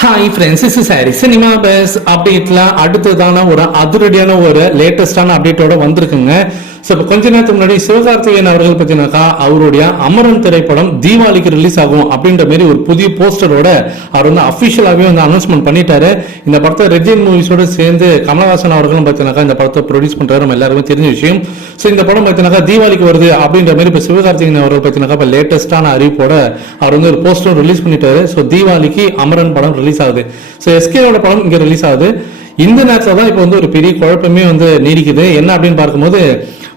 Hi friends is sorry cinema base அப்டேட்ல அடுத்ததான ஒரு அதிரடியான ஒரு லேட்டஸ்டான அப்டேட்டோட வந்திருக்குங்க. ஸோ இப்போ கொஞ்ச நேரத்துக்கு முன்னாடி சிவகார்த்திகேயன் அவர்கள் பார்த்தீங்கன்னாக்கா அவருடைய அமரன் திரைப்படம் தீபாவளிக்கு ரிலீஸ் ஆகும் அப்படின்ற மாதிரி ஒரு புதிய போஸ்டரோட அவர் வந்து அஃபிஷியலாகவே வந்து அனௌன்ஸ்மெண்ட் பண்ணிட்டாரு. இந்த படத்தை ரெஜின் மூவிஸோட சேர்ந்து கமலஹாசன் அவர்களும் பார்த்தீங்கன்னாக்கா இந்த படத்தை ப்ரொடியூஸ் பண்ணுறாரு நம்ம எல்லாருமே தெரிஞ்ச விஷயம். ஸோ இந்த படம் பார்த்தீங்கன்னாக்கா தீபாவளிக்கு வருது அப்படின்ற மாதிரி இப்போ சிவகார்த்திகேயன் அவர்கள் பார்த்தீங்கன்னாக்கா இப்போ லேட்டஸ்டான அறிவிப்போட அவர் வந்து ஒரு போஸ்டர் ரிலீஸ் பண்ணிட்டாரு. ஸோ தீபாவளிக்கு அமரன் படம் ரிலீஸ் ஆகுது. ஸோ எஸ்கேவோட படம் இங்கே ரிலீஸ் ஆகுது. இந்த நேரத்தில் தான் இப்போ வந்து ஒரு பெரிய குழப்பமே வந்து நீடிக்குது. என்ன அப்படின்னு பார்க்கும்போது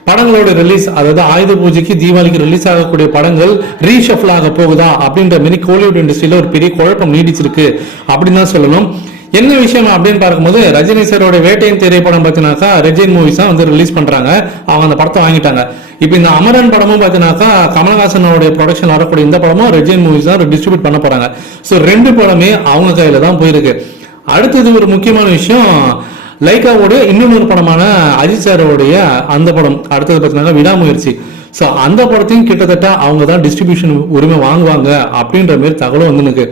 படங்களோட ரிலீஸ் அதாவது ஆயுத பூஜைக்கு தீபாவளிக்கு ரிலீஸ் ஆகக்கூடிய படங்கள் ரீஷஃபில் ஆக போகுதா அப்படின்ற மாதிரி கோலிவுட் இண்டஸ்ட்ரியில ஒரு பெரிய குழப்பம் நீடிச்சிருக்கு. அப்படின்னு தான் சொல்லணும். என்ன விஷயம் அப்படின்னு பார்க்கும்போது ரஜினி சாரோட வேட்டையின் திரைப்படம் பார்த்தீங்கன்னாக்கா ரெஜின் மூவிஸ் தான் வந்து ரிலீஸ் பண்றாங்க. அவங்க அந்த படத்தை வாங்கிட்டாங்க. இப்போ இந்த அமரன் படமும் பார்த்தீங்கன்னாக்கா கமலஹாசனோட ப்ரொடக்ஷன் வரக்கூடிய இந்த படமும் ரெஜின் மூவிஸ் தான் டிஸ்ட்ரிபியூட் பண்ண போறாங்க. ஸோ ரெண்டு படமே அவங்க கையில தான் போயிருக்கு. அடுத்தது ஒரு முக்கியமான விஷயம் லைக்காவோடைய இன்னொரு படமான அஜித் சாரோடைய அந்த படம் அடுத்தது பார்த்தீங்கன்னா விடாமுயற்சி ஸோ அந்த படத்தையும் கிட்டத்தட்ட அவங்க தான் டிஸ்ட்ரிபியூஷன் உரிமை வாங்குவாங்க அப்படின்ற மாதிரி தகவலும் வந்து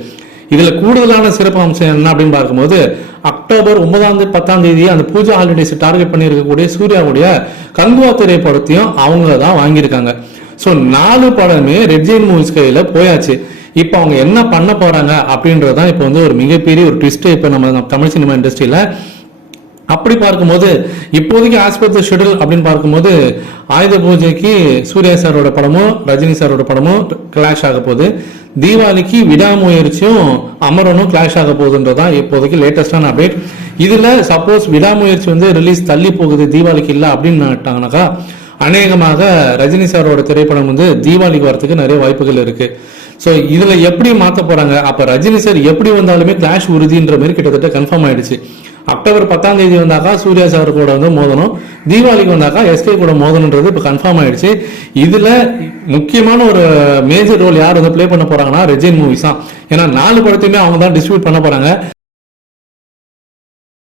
எனக்கு கூடுதலான சிறப்பு அம்சம் என்ன அப்படின்னு பார்க்கும்போது அக்டோபர் ஒன்பதாம் தேதி பத்தாம் தேதி அந்த பூஜா ஹாலிடேஸ் டார்கெட் பண்ணியிருக்கக்கூடிய சூர்யாவுடைய கங்குவா திரைப்படத்தையும் அவங்க தான் வாங்கியிருக்காங்க. ஸோ நாலு படமே ரெட் ஜெயின் மூவிஸ் கையில் போயாச்சு. இப்போ அவங்க என்ன பண்ண போறாங்க அப்படின்றது தான் இப்போ வந்து ஒரு மிகப்பெரிய ஒரு ட்விஸ்ட் இப்போ நம்ம தமிழ் சினிமா இண்டஸ்ட்ரியில அப்படி பார்க்கும்போது இப்போதைக்கு ஆஸ்பத்திரி ஷெடியூல் அப்படின்னு பார்க்கும்போது ஆயுத பூஜைக்கு சூர்யா சாரோட படமும் ரஜினி சாரோட படமும் கிளாஷ் ஆக போகுது. தீபாவளிக்கு விடாமுயற்சியும் அமரனும் கிளாஷ் ஆக போகுதுன்றதான் இப்போதைக்கு லேட்டஸ்டான அப்டேட் இதுல சப்போஸ் விடாமுயற்சி வந்து ரிலீஸ் தள்ளி போகுது தீபாவளிக்கு இல்லை அப்படின்னு அநேகமாக ரஜினி சாரோட திரைப்படம் வந்து தீபாவளிக்கு வரத்துக்கு நிறைய வாய்ப்புகள் இருக்கு. ஸோ இதில் எப்படி மாற்ற போறாங்க? அப்போ ரஜினி சார் எப்படி வந்தாலுமே கிளாஷ் உறுதின்ற மாதிரி கிட்டத்தட்ட கன்ஃபார்ம் ஆயிடுச்சு. அக்டோபர் பத்தாம் தேதி வந்தாக்கா சூர்யா சார் கூட வந்து மோதணும். தீபாவளிக்கு வந்தாக்கா எஸ்கே கூட மோதணுன்றது இப்போ கன்ஃபார்ம் ஆயிடுச்சு. இதுல முக்கியமான ஒரு மேஜர் ரோல் யார் வந்து ப்ளே பண்ண போறாங்கன்னா ரெஜின் மூவிஸ் தான். ஏன்னா நாலு படத்தையுமே அவங்க தான் டிஸ்ட்ரிபியூட் பண்ண போறாங்க.